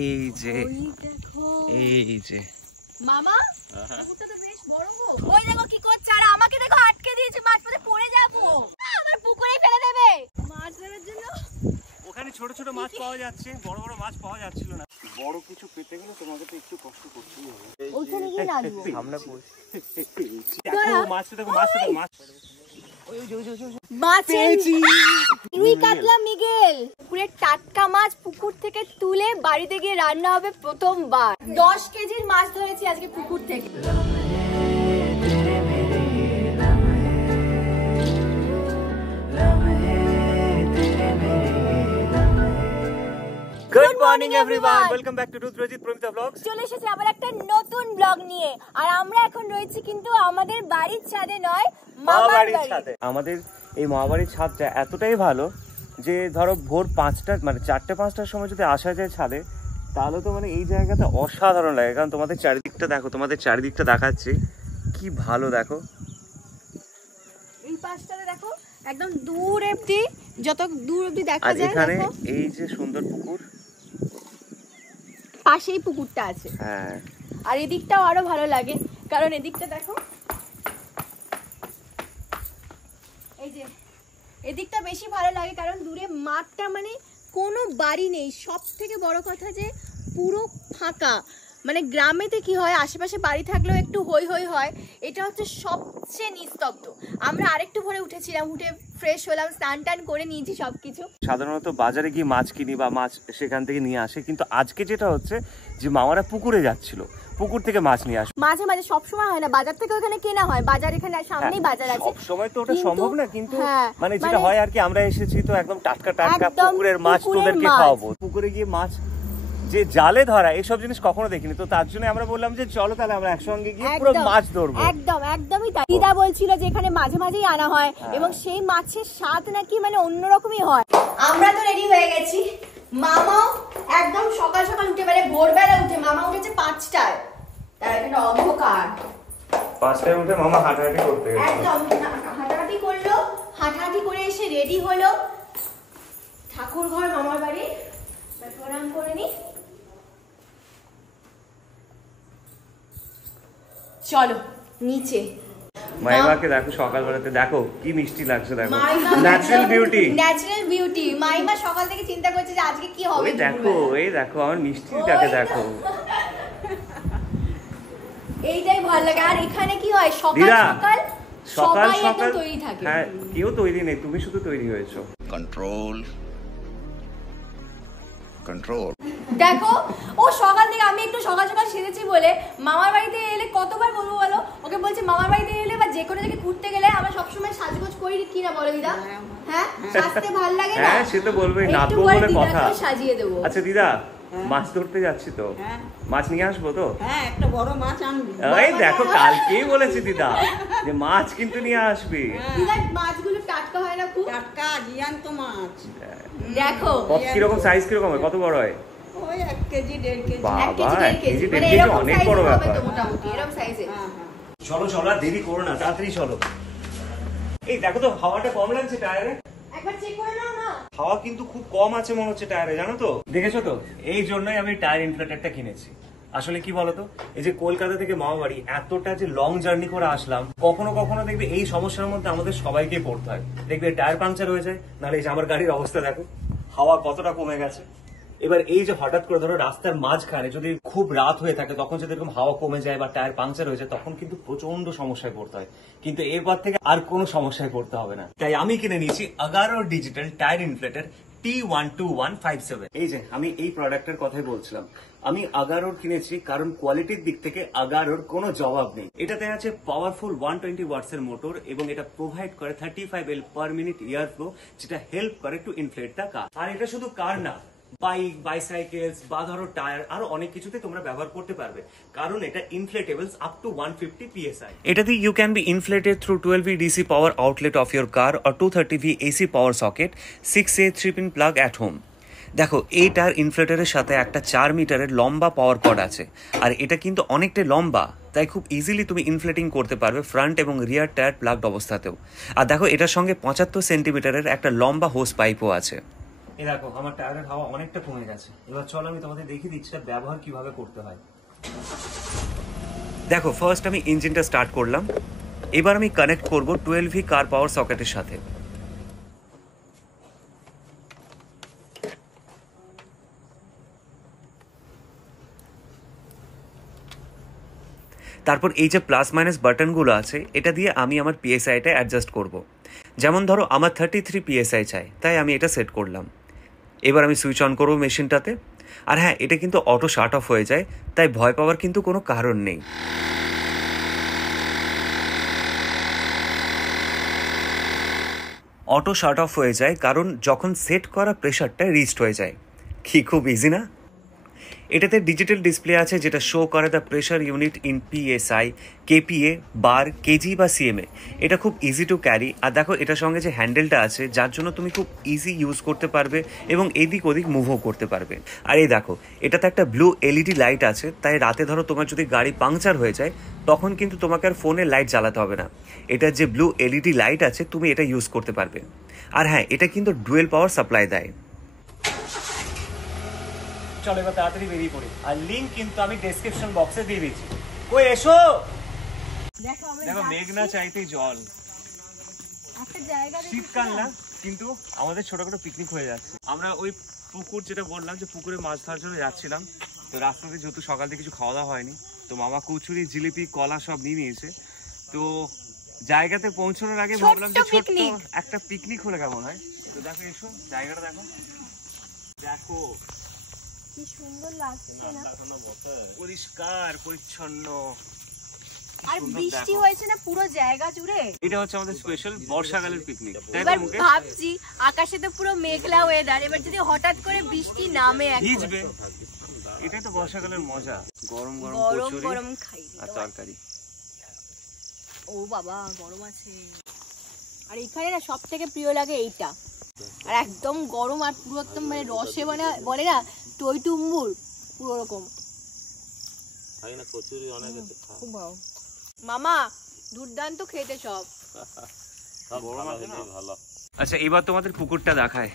এই যে এই যে মামা পুকুরটা তো বেশ বড় গো। ওই দেখো কি করছে, আর আমাকে দেখো আটকে দিয়েছে, মাছ পড়ে পড়ে যাবো, আমার পুকুরেই ফেলে দেবে। মাছ ধরার জন্য ওখানে ছোট ছোট মাছ পাওয়া যাচ্ছে, বড় বড় মাছ পাওয়া যাচ্ছিল না। বড় কিছু পেতে গেলে তোমাকে তো একটু কষ্ট করতেই হবে। ওখানে গিয়ে রাখবো সামনে পড়ে দেখো মাছটা, দেখো মাছটা, দেখো মাছ। মাছ পেয়েছি, রুই কাতলা মৃগেল। পুকুরের টাটকা মাছ পুকুর থেকে তুলে বাড়িতে গিয়ে রান্না হবে প্রথমবার। 10 কেজির মাছ ধরেছি আজকে পুকুর থেকে। Good morning everyone, welcome back to Rudrajit Pramita blogs. চলে এসেছি আবার একটা নতুন ব্লগ নিয়ে। আর আমরা এখন রয়েছি কিন্তু আমাদের বাড়ির ছাদে নয়, মামার বাড়ির ছাদে। আমাদের এই মামাবাড়ির ছাদটা এতটাই ভালো যে ধরো ভোর 5টা মানে 4টে-5টার সময় যদি আসা যায় ছাদে, তাহলে তো মানে এই জায়গাটা অসাধারণ লাগে। কারণ তোমাদের চারিদিকটা দেখো, তোমাদের চারিদিকটা দেখাচ্ছি কি ভালো। দেখো এই পাশটাতে দেখো একদম দূর অবধি, যত দূর অবধি দেখা যায়। এখানে এই যে সুন্দর পুকুর, পাশেই পুকুরটা আছে। হ্যাঁ, আর এদিকটাও আরো ভালো লাগে, কারণ এদিকটা দেখো, এই যে এদিকটা বেশি ভালো লাগে কারণ দূরে মাঠটা মানে কোনো বাড়ি নেই। সব থেকে বড় কথা যে পুরো ফাঁকা। মানে গ্রামেতে কি হয়, আশেপাশে বাড়ি থাকলেও একটু হই হই হয়, এটা হচ্ছে সবচেয়ে নিস্তব্ধ। আমরা আরেকটু ভোরে উঠেছিলাম, উঠে ফ্রেশ হলাম, স্নান টান করে নিয়েছি সবকিছু। সাধারণত বাজারে গিয়ে মাছ কিনি বা মাছ সেখান থেকে নিয়ে আসে, কিন্তু আজকে যেটা হচ্ছে যে মামারা পুকুরে যাচ্ছিল, পুকুর থেকে মাছ নিয়ে আসে। মাঝে মাঝে, সব সময় হয় না, বাজার থেকে ওখানে কেনা হয়। বাজার এখানে সামনেই বাজার আছে, সব সময় তো ওটা সম্ভব না, কিন্তু মানে যেটা হয় আর কি, আমরা এসেছি তো একদম টাটকা টাটকা পুকুরের মাছ তোদেরকে খাওয়াবো। পুকুরে গিয়ে মাছ যে জালে ধরা এইসব জিনিস কখনো দেখিনি, তো তার জন্য আমরা বললাম যে চলো তাহলে আমরা একসঙ্গে গিয়ে পুরো মাছ ধরবো। একদমই তাই। দিদা বলছিল যে এখানে মাঝে মাঝেই আনা হয় এবং সেই মাছের স্বাদ নাকি মানে অন্যরকমই হয়। আমরা তো রেডি হয়ে গেছি, মামাও একদম সকাল সকাল উঠে, মানে ভোরবেলা উঠে। মামা উঠেছে 5টায়, তার একটা অন্ধকার। 5টায় উঠে মামা হাঁটাহাঁটি করতে গেছে, একদম হাঁটাহাঁটি করলো, হাঁটাহাঁটি করে এসে রেডি হলো। ঠাকুর ঘর মামার বাড়ি, প্রণাম করে নি। চলো নিচে। মাইমাকে দেখো সকালবেলাতে, দেখো কি মিষ্টি লাগছে, দেখো ন্যাচারাল বিউটি। মাইমা সকাল থেকে চিন্তা করছে যে আজকে কি হবে। এই দেখো আমার মিষ্টিটাকে দেখো, এইটাই ভালো লাগে। আর এখানে কি হয়, সকাল সকাল একদম তৈরি থাকে। হ্যাঁ, কেউ তৈরি নেই, তুমি শুধু তৈরি হয়েছো। কন্ট্রোল দেখো ও সকাল থেকে, আমি একটু সকাল সকাল সেজেছি বলে মামার বাড়িতে এলে কতবার বলবো বলো, ওকে বলছে মামার বাড়িতে এলে বা যে কোনো জায়গায় ঘুরতে গেলে আমরা সবসময় সাজগোজ করি কি না বলো দিদা? হ্যাঁ, সাজতে ভালো লাগে না? হ্যাঁ, সে তো বলবেই, নাচবো বলে কথা। সাজিয়ে দেবো। আচ্ছা দিদা, মাছ ধরতে যাচ্ছি তো, মাছ নিয়ে আসবো তো? হ্যাঁ, একটা বড় মাছ আনবি। এই দেখো কালকেই বলেছি দিদা যে মাছ কিন্তু নিয়ে আসবি। দিদা মাছগুলো টাটকা হয় না? খুব টাটকা জ্যান্ত মাছ। দেখো কিরকম সাইজ, কিরকম হয়, কত বড় হয়? ওই 1 কেজি 1.5 কেজি। বাবা, 1 কেজি মানে এরকম অনেক বড় ব্যাপার। মোটামুটি এরকম সাইজে। চলো চলো, আর দেরি করো না, তাড়াতাড়ি চলো। এই দেখো তো হাওয়াটা কম লাগছে টায়ারে, একবার চেক করে নাও না। হাওয়া কিন্তু খুব কম আছে মনে হচ্ছে টায়ারে, জানো তো? দেখেছো তো, এই জন্যই আমি টায়ার ইনফ্লেটারটা কিনেছি। আসলে কি বলতো, এই যে কলকাতা থেকে মামাবাড়ি এতটা যে লং জার্নি করে আসলাম, কখনো কখনো দেখবে এই সমস্যার মধ্যে আমাদের সবাইকে পড়তে হয়। দেখবে টায়ার পাংচার হয়ে যায়, নাহলে এই যে আমার গাড়ির অবস্থা দেখো, হাওয়া কতটা কমে গেছে। এবার এই যে হঠাৎ করে ধরো রাস্তার মাঝখানে যদি খুব রাত হয়ে থাকে, তখন যদি এরকম হাওয়া কমে যায় বা টায়ার পাংচার হয়ে যায়, তখন কিন্তু প্রচন্ড সমস্যায় পড়তে হয়। কিন্তু এরপর থেকে আর কোনো সমস্যায় পড়তে হবে না। তাই আমি কিনে নিয়েছি Agaro digital tyre inflator T12157। এই যে আমি এই প্রোডাক্টের কথাই বলছিলাম, আমি আগারোর কিনেছি কারণ কোয়ালিটির দিক থেকে আগারোর কোনো জবাব নেই। এটাতে আছে পাওয়ারফুল 120 ওয়াটস এর মোটর এবং এটা প্রোভাইড করে 35 L per minute air flow, যেটা হেল্প করে টু ইনফ্লেট দ্য কার। আর এটা শুধু কার না, বাইক, বাইসাইকেলস বা ধরো টায়ার, আরো অনেক কিছুতে তোমরা ব্যবহার করতে পারবে, কারণ এটা ইনফ্লেটেবলস আপ টু 150 psi। এটাতে you can be inflated through 12V DC power outlet of your car or 230V AC power socket, 6A 3-pin plug at home. দেখো এই টায়ার ইনফ্লেটারের সাথে একটা 4 মিটারের লম্বা পাওয়ার কর্ড আছে, আর এটা কিন্তু অনেকটাই লম্বা, তাই খুব ইজিলি তুমি ইনফ্লেটিং করতে পারবে ফ্রন্ট এবং রিয়ার টায়ার প্লাগড অবস্থাতেও। আর দেখো এটার সঙ্গে 75 সেন্টিমিটারের একটা লম্বা হোস পাইপও আছে। এই দেখো আমার টায়ারের হাওয়া অনেকটা কমে গেছে। এবার চলো আমি তোমাদের দেখিয়ে দিচ্ছি এটা ব্যবহার কিভাবে করতে হয়। দেখো ফার্স্ট আমি ইঞ্জিনটা স্টার্ট করলাম। এবার আমি কানেক্ট করব 12V কার পাওয়ার সকেটের সাথে। তারপর এই যে প্লাস মাইনাস বাটনগুলো আছে এটা দিয়ে আমি আমার পিএসআইটা অ্যাডজাস্ট করব। যেমন ধরো আমার 33 পিএসআই চাই, তাই আমি এটা সেট করলাম। এবার আমি সুইচ অন করবো মেশিনটাতে। আর হ্যাঁ, এটা কিন্তু অটো শাট অফ হয়ে যায়, তাই ভয় পাওয়ার কিন্তু কোনো কারণ নেই। অটো শাট অফ হয়ে যায় কারণ যখন সেট করা প্রেশারটা রিচড হয়ে যায়। কি খুব ইজি না? এটাতে ডিজিটাল ডিসপ্লে আছে যেটা শো করে the pressure unit in PSI, kPa, bar, KG বা সিএমএ। এটা খুব ইজি টু ক্যারি। আর দেখো এটার সঙ্গে যে হ্যান্ডেলটা আছে যার জন্য তুমি খুব ইজি ইউজ করতে পারবে এবং এদিক ওদিক মুভও করতে পারবে। আর এই দেখো এটাতে একটা ব্লু এলইডি লাইট আছে, তাই রাতে ধরো তোমার যদি গাড়ি পাংচার হয়ে যায় তখন কিন্তু তোমাকে আর ফোনে লাইট জ্বালাতে হবে না। এটার যে ব্লু এলইডি লাইট আছে তুমি এটা ইউজ করতে পারবে। আর হ্যাঁ, এটা কিন্তু ডুয়েল পাওয়ার সাপ্লাই দেয়। চলো এবার তাড়াতাড়ি বেরিয়ে পড়ি। আর লিংক কিন্তু আমি ডেসক্রিপশন বক্সে দিয়ে দিচ্ছি। কই এসো, দেখো মেঘ না চাইতেই জল। শীতকাল না, কিন্তু আমাদের ছোটখাটো পিকনিক হয়ে যাচ্ছে। আমরা ওই পুকুর যেটা বললাম যে পুকুরে মাছ ধরার জন্য যাচ্ছিলাম, তো রাস্তাতে যেহেতু সকাল থেকে কিছু খাওয়া দাওয়া হয়নি, তো মামা কচুরি, জিলিপি, কলা সব নিয়ে নিয়েছে। তো জায়গাতে পৌঁছানোর আগে ভাবলাম যে ছোট্ট একটা পিকনিক হলে কেমন হয়। তো দেখো এসো, জায়গাটা দেখো, দেখো কি সুন্দর লাগছে না, পরিষ্কার পরিচ্ছন্ন। আর বৃষ্টি হয়েছে না পুরো জায়গা জুড়ে। এটা হচ্ছে আমাদের স্পেশাল বর্ষাকালের পিকনিক। এবার ভাবছি আকাশে তো পুরো মেঘলা ওয়েদার, এবার যদি হঠাৎ করে বৃষ্টি নামে ভিজবে, এটাই তো বর্ষাকালের মজা। গরম গরম কচুরি গরম খাই আর তরকারি। ও বাবা গরম আছে। আর এখানে না সব থেকে প্রিয় লাগে এইটা, আর একদম গরম আর পুরো একদম মানে রসে মানে বলে না টই টুম্বুর পুরো রকম। মামা দুর্দান্ত খেতে সব। আচ্ছা এবার তোমাদের পুকুরটা দেখায়।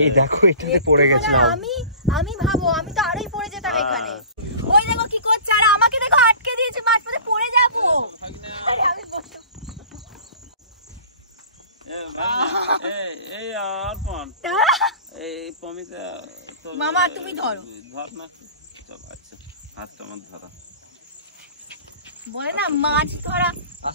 এই দেখো এটাতে পড়ে গেছিলাম আমি ভাবো আমি তো আরোই পড়ে যেতাম এখানে। ওই দেখো কি করছে, আর আমাকে দেখো আটকে দিয়েছে, মাছ পড়ে পড়ে যাবো। আরে আমি মামা তুমি ধরো, বলে না মাছ ধরা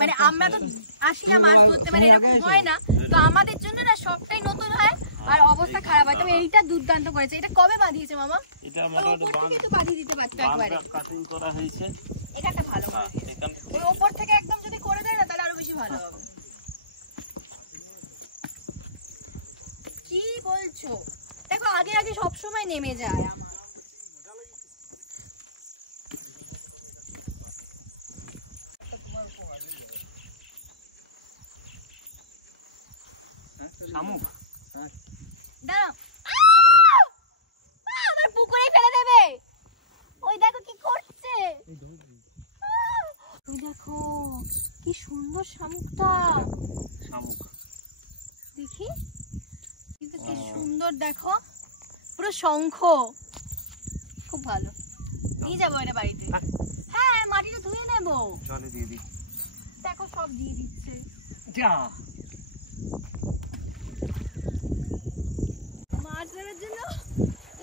মানে আমরা তো আসি না মাছ ধরতে, মানে এরকম হয় না, তো আমাদের জন্য না সবটাই নতুন হয় আর অবস্থা খারাপ হয়। তবে এইটা দুর্দান্ত করেছে। এটা কবে বাঁধিয়েছে মামা? এটা মোটামুটি বাঁধিয়ে দিতে পারতো একবারে। কাটিং করা হয়েছে এখানটা ভালো করেছে, ওই উপর থেকে একদম যদি করে দেয় না তাহলে আরো বেশি ভালো হবে। কি বলছো? দেখো আগে আগে সব সময় নেমে যায়। শামুক দাঁড়াও, আমার পুকুরে ফেলে দেবে। ওই দেখো কি করছে, ওই দেখো কি সুন্দর শামুকটা। শামুক দেখি কিন্তু কি সুন্দর, দেখো পুরো শঙ্খ, খুব ভালো। নিয়ে যাবো এটা বাড়িতে। হ্যাঁ মাটিটা ধুয়ে নেবো, চলে দিয়ে দিই। দেখো সব দিয়ে দিচ্ছে। যা মাছ ধরার জন্য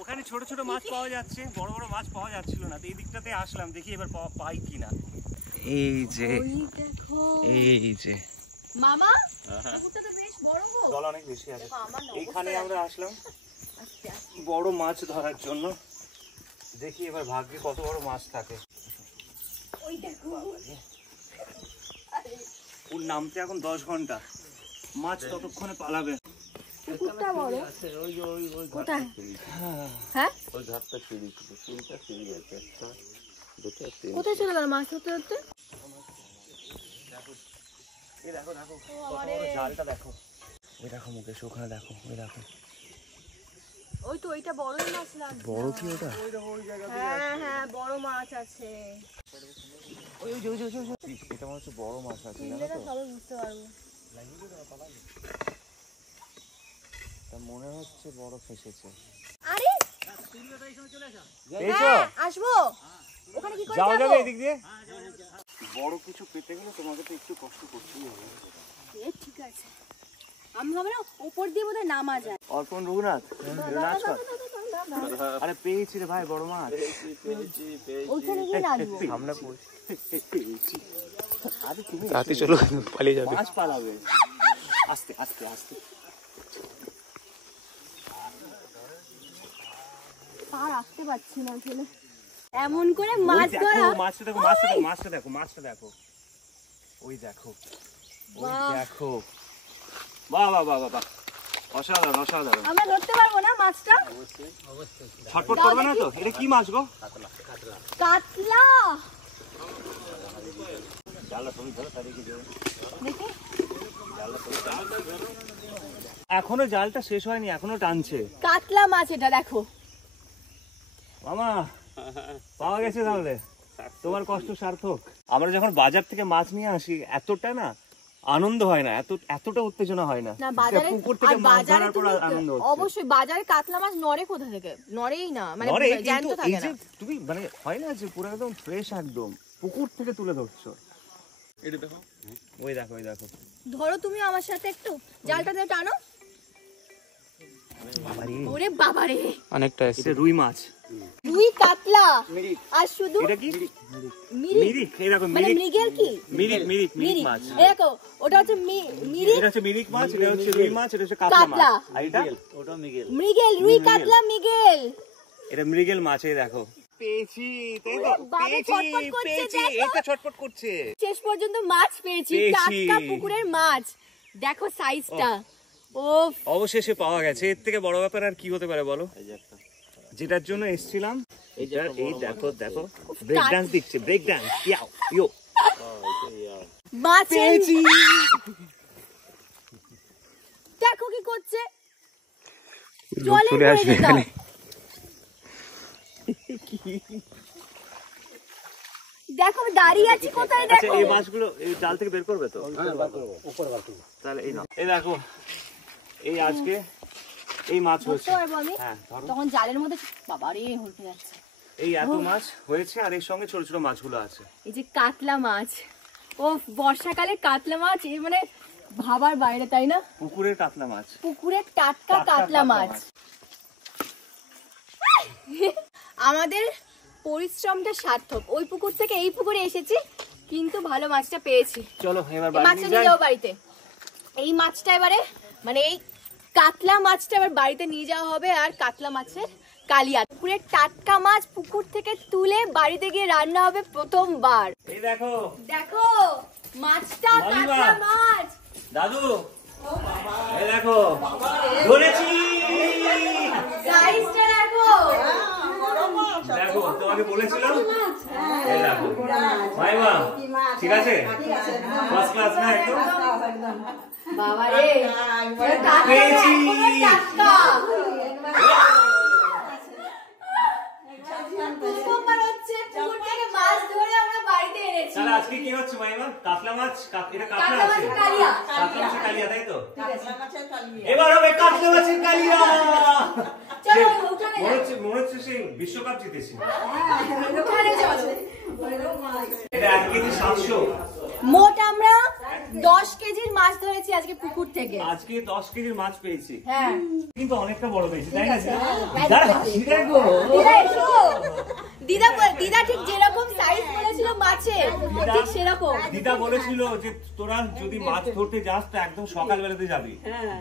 ওখানে ছোট ছোট মাছ পাওয়া যাচ্ছে, বড় বড় মাছ পাওয়া যাচ্ছিল না, তো এই দিকটাতে আসলাম, দেখি এবার পাই কিনা। এই যে দেখো, এই যে মামা পুকুরটা তো বেশ বড় গো, জল অনেক বেশি আছে। আমার না এইখানে আমরা আসলাম বড় মাছ ধরার জন্য, দেখি এবার ভাগ্যে কত বড় মাছ থাকে। ওই দেখো ওর নামতে এখন 10 ঘন্টা, মাছ ততক্ষণে পালাবে। পুকুরটা বড় ওই যে ওই কোথায়? হ্যাঁ ওই ঘাটটা সিঁড়ি আছে একটা, দুটো তিন। কোথায় চলে গেল মাছ ধরতে ধরতে? এই দেখো দেখো কত বড় জালটা দেখো, ওই দেখো মুকেশ ওখানে দেখো, ওই দেখো। ওই তো ওইটা বড়ই মাছ লাগবে। বড় কি ওটা? হ্যাঁ হ্যাঁ বড় মাছ আছে। ওই এটা মনে হচ্ছে বড় মাছ আছে, জানো তো? সবাই বুঝতে পারবো। তা মনে হচ্ছে বড় ফেসেছে। আরে হ্যাঁ, আসবো। ওখানে কি করে যাওয়া যাবো? যাবে এদিক দিয়ে? বড় কিছু পেতে গেলে তোমাকে তো একটু কষ্ট করতেই হবে। ঠিক আছে, আমি ভাবলাম উপর দিয়ে বোধহয় নামা যায়। অর্পণ রঘুনাথ নাচ কর। আরে পেয়েছি রে ভাই বড় মাছ। ওইখানে গিয়ে নাচবো। সামনে পেয়েছি। আরে তুমি তাতে চলো পালিয়ে যাবে। মাছ পালাবে। আস্তে আস্তে আস্তে। পা রাখতে পারছি না আসলে। এমন করে মাছ ধরা। মাছটা দেখো, মাছটা দেখো, মাছটা দেখো, মাছটা দেখো। ওই দেখো, ওই দেখো। বাহ বাহ বাহ বাহ, অসাধারণ অসাধারণ। আমরা ধরতে পারবো না মাছটা? ছটফট করবে না তো? এটা কি মাছ গো? কাতলা। দেখি এখনো জালটা শেষ হয়নি, এখনো টানছে। কাতলা মাছ এটা, দেখো। মামা পাওয়া গেছে তাহলে, তোমার কষ্ট সার্থক। আমরা যখন বাজার থেকে মাছ নিয়ে আসি এতটা না আনন্দ হয় না, এতটা উত্তেজনা হয় না। না বাজারে, পুকুর থেকে আর মাছ বাজারে ধরার পর আনন্দ তুমি হচ্ছে। অবশ্যই বাজারে কাতলা মাছ নড়ে কোথা থেকে? নড়েই না, মানে নরে, জ্যান্ত কিন্তু থাকে এই যে না। তুমি মানে হয় না যে পুরো একদম ফ্রেশ, একদম পুকুর থেকে তুলে ধরছো। এটা দেখো, ওই দেখো, ওই দেখো। ধরো তুমি আমার সাথে একটু, জালটা দিয়ে টানো। বাবারে, ওরে বাবারে, অনেকটা আছে। এটা রুই মাছ। রুই কাতলা আর শুধু এটা কি? মিরিক, মিরিক। এই দেখো মানে মিরিক, মৃগেল কি? মিরিক মিরিক মিরিক মিরিক, মাছ। এই দেখো ওটা হচ্ছে মিরিক এটা হচ্ছে মিরিক মাছ, এটা হচ্ছে রুই মাছ, এটা হচ্ছে কাতলা মাছ। কাতলা। আর এটা মৃগেল, রুই কাতলা মৃগেল। এটা মৃগেল মাছ। এই দেখো পেয়েছি, তাই তো? বাবা পেয়েছি, ছটফট করছে, পেয়েছি। দেখো। এটা ছটফট করছে। শেষ পর্যন্ত মাছ পেয়েছি, পেয়েছি। টাটকা পুকুরের মাছ। দেখো সাইজটা। ও অবশেষে পাওয়া গেছে। এর থেকে বড় ব্যাপার আর কি হতে পারে বলো? যেটার জন্য এসেছিলাম, এটা এই দেখো, দেখো ব্রেক ডান্স দিচ্ছে, ব্রেক ডান্স। ইয়াও ইয়ো, মাছ পেয়েছি। দেখো কি করছে, লোক জলে চলে আসবে এখানে। দেখো আমি দাঁড়িয়ে আছি কোথায়, আচ্ছা দেখো। এই মাছগুলো এই জাল থেকে বের করবে তো? তাহলে এই নাও, এই দেখো, এই আজকে এই মাছ হয়েছে। ধরতে পারবো আমি? হ্যাঁ ধরো। তখন জালের মধ্যে বাবারে হলতে যাচ্ছে। এই এত মাছ হয়েছে, আর এর সঙ্গে ছোট ছোট মাছগুলো আছে। এই যে কাতলা মাছ, ও বর্ষাকালে কাতলা মাছ, এই মানে ভাবার বাইরে, তাই না? পুকুরের কাতলা মাছ, পুকুরের টাটকা কাতলা মাছ। আমাদের পরিশ্রমটা সার্থক। ওই পুকুর থেকে এই পুকুরে এসেছি, কিন্তু ভালো মাছটা পেয়েছি। চলো এবার এই বাড়ি মাছটা নিয়ে নিয়ে যাই। যাও বাড়িতে। এই মাছটা এবারে, মানে এই কাতলা মাছটা এবার বাড়িতে নিয়ে যাওয়া হবে। আর কাতলা মাছের কালিয়া, পুকুরের টাটকা মাছ পুকুর থেকে তুলে বাড়িতে গিয়ে রান্না হবে প্রথমবার। এই দেখো দেখো মাছটা, মামিমা। কাতলা মাছ। দাদু, এই দেখো ধরেছি। সাইজটা দেখো। দেখো তোমাকে বলেছিলাম। এই দেখো মাইমা, ঠিক আছে? ফার্স্ট ক্লাস না একদম? বাবা রে, কাতলা পেয়েছি। এখনো টাটকা। প্রথমবার হচ্ছে পুকুর থেকে মাছ ধরে আমরা বাড়িতে এনেছি। তাহলে আজকে কি হচ্ছে মাইমা? কাতলা মাছ, এটা কাতলা কাতলা আছে, মাছের কালিয়া। কাতলা মাছের কালিয়া, তাই তো? কাতলা মাছের কালিয়া। এবার হবে কাতলা মাছের কালিয়া। চলো উঠানে মনে হচ্ছে সেই বিশ্বকাপ জিতেছি। উঠানে চলো। এটা 1 কেজি 700। মোট আমরা 10 কেজির মাছ ধরেছি আজকে পুকুর থেকে। আজকে 10 কেজির মাছ পেয়েছি, হ্যাঁ, কিন্তু অনেকটা বড় পেয়েছি, তাই না? হ্যাঁ। দাঁড়া, ঠিক আছে গো। দিদা এসো। দিদা ঠিক যেরকম সাইজ বলেছিল মাছের, ঠিক সেরকম। দিদা বলেছিল যে তোরা যদি মাছ ধরতে যাস তো একদম সকালবেলাতে যাবি,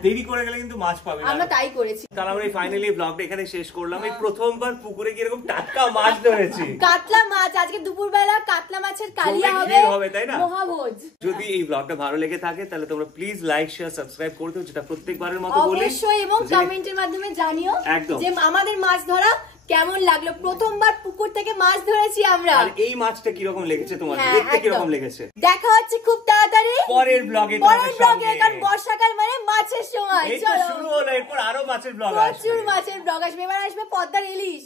দেরি করে গেলে কিন্তু মাছ পাবি না। আমরা তাই করেছি। তাহলে আমরা এই ফাইনালি ব্লগটা এখানে শেষ করলাম। এই প্রথমবার পুকুরে গিয়ে এরকম টাটকা মাছ ধরেছি। কাতলা মাছ আজকে দুপুরবেলা, কাতলা মাছের কালিয়া সবাই হবে, হবে, তাই না? মহাভোজ। যদি এই ব্লগটা ভালো লেগে থাকে তাহলে তোমরা প্লিজ লাইক শেয়ার সাবস্ক্রাইব করে দিও, যেটা প্রত্যেকবারের মতো বলি। অবশ্যই, এবং যে- কমেন্টের মাধ্যমে জানিও একদম। যে আমাদের মাছ ধরা কেমন লাগলো। প্রথমবার পুকুর থেকে মাছ ধরেছি আমরা। আর এই মাছটা কিরকম লেগেছে তোমার, হ্যাঁ, দেখতে একদম। কিরকম লেগেছে? দেখা হচ্ছে খুব তাড়াতাড়ি পরের ব্লগে পরের ব্লগে, কারণ বর্ষাকাল মানে মাছের সময়। এই তো চলো, শুরু হলো, এরপর আরো মাছের ব্লগ আসবে। প্রচুর মাছের ব্লগ আসবে। এবার আসবে পদ্মার ইলিশ।